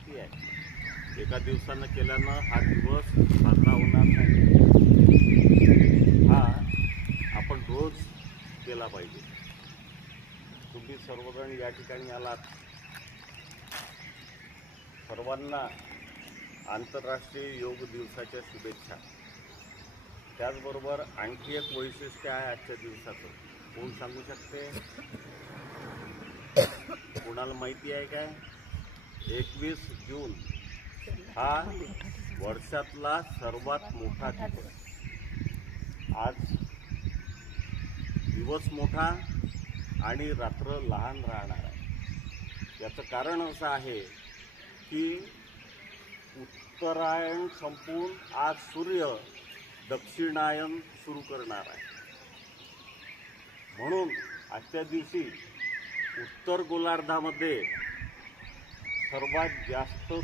माहिती आहे, एका दिवसानं केल्यानं हा दिवस साजरा होणार नाही. हा आपण रोज केला पाहिजे. तुम्ही सर्वजण या ठिकाणी आलात, सर्वांना आंतरराष्ट्रीय योग दिवसाच्या शुभेच्छा. त्याचबरोबर आणखी एक वैशिष्ट्य आहे आजच्या दिवसाचं. कोण सांगू शकते? कोणाला माहिती आहे काय? 21 जून हा वर्षातला सर्वात मोठा दिवस. आज दिवस मोठा आणि रात्र लहान राहणार आहे. याचं कारण असं आहे की उत्तरायण संपून आज सूर्य दक्षिणायन सुरू करणार आहे. म्हणून आजच्या दिवशी उत्तर गोलार्धामध्ये सर्वात जास्त